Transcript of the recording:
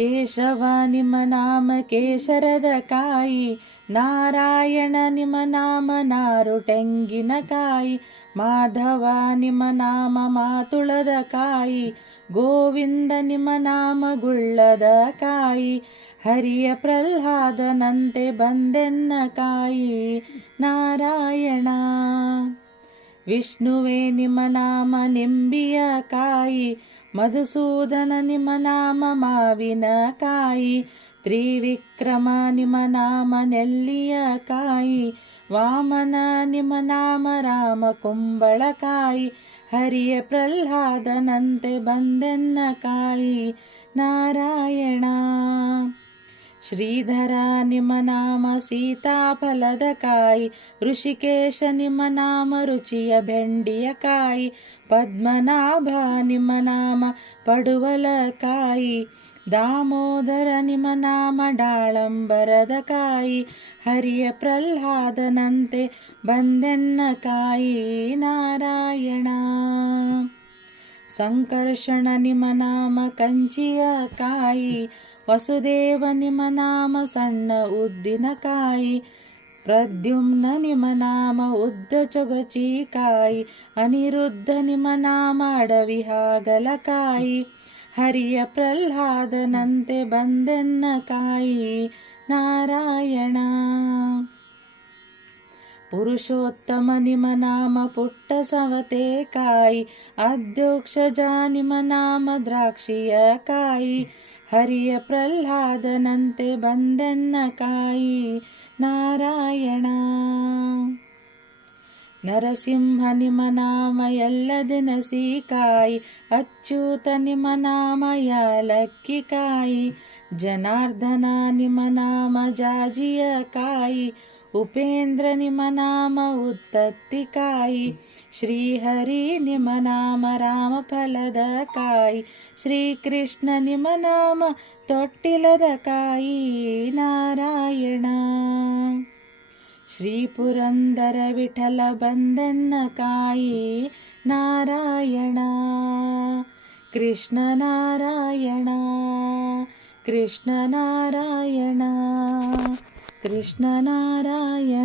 केशव नि केसरकायि नारायण निुटेङ्गिनकायि माधव निम नम मातुलदकि गोविन्द नि गुल्दकयि हरिय प्रह्लादनन्ते बेन्नकि नारायण। ವಿಷ್ಣುವೇ ನಿಮ್ಮ ನಾಮ ನಿಂಬಿಯ ಕಾಯಿ ಮಧುಸೂದನ ನಿಮ್ಮ ನಾಮ ಮಾವಿನ ಕಾಯಿ ತ್ರಿವಿಕ್ರಮ ನಿಮ್ಮ ನಾಮ ನೆಲ್ಲಿಯ ಕಾಯಿ ವಾಮನ ನಿಮ್ಮ ನಾಮ ರಾಮ ಕುಂಬಳಕಾಯಿ ಹರಿಯ ಪ್ರಹ್ಲಾದನಂತೆ ಬಂದೆನ್ನ ಕಾಯಿ ನಾರಾಯಣ ಶ್ರೀಧರ ನಿಮ್ಮ ನಾಮ ಸೀತಾಫಲದ ಕಾಯಿ, ಋಷಿಕೇಶ ನಿಮ್ಮ ನಾಮ ರುಚಿಯ ಬೆಂಡಿಯ ಕಾಯಿ, ಪದ್ಮನಾಭ ನಿಮ್ಮ ನಾಮ ಪಡುವಲ ಕಾಯಿ, ದಾಮೋದರ ನಿಮ್ಮ ನಾಮ ಡಾಳಂಬರದ ಕಾಯಿ, ಹರಿಯ ಪ್ರಹ್ಲಾದನಂತೆ ಬಂದೆನ್ನ ಕಾಯಿ ನಾರಾಯಣ संकर्षण निम कञ्चिया कायि वसुदेव निमनाम सण उद्दिनकायि प्रद्युम्न निमनाम उद्द चोगचिकायि अनिरुद्ध निमनाम अडविह गलकायि हरि प्रह्लादनन्ते बन्देन्नकायि नारायण पुरुषोत्तमनिमनाम पुट्टसवतेकायि अध्यक्षजानिमनाम द्राक्षयकायि हरियप्रह्लादनन्ते बन्धनकायी नारायणा। यालक्किकायि अच्युतनिमनामयालक्किकायि जनार्दनानि मनामजाजियकायि उपेन्द्रनिम उद्यि श्रीहरिनिमनाम रामफलदकायि श्रीकृष्णनिमनाम तोट्टिलदकायि नारायण। कृष्ण नारायण कृष्णनारायण नारायण। ಕಾಯಿ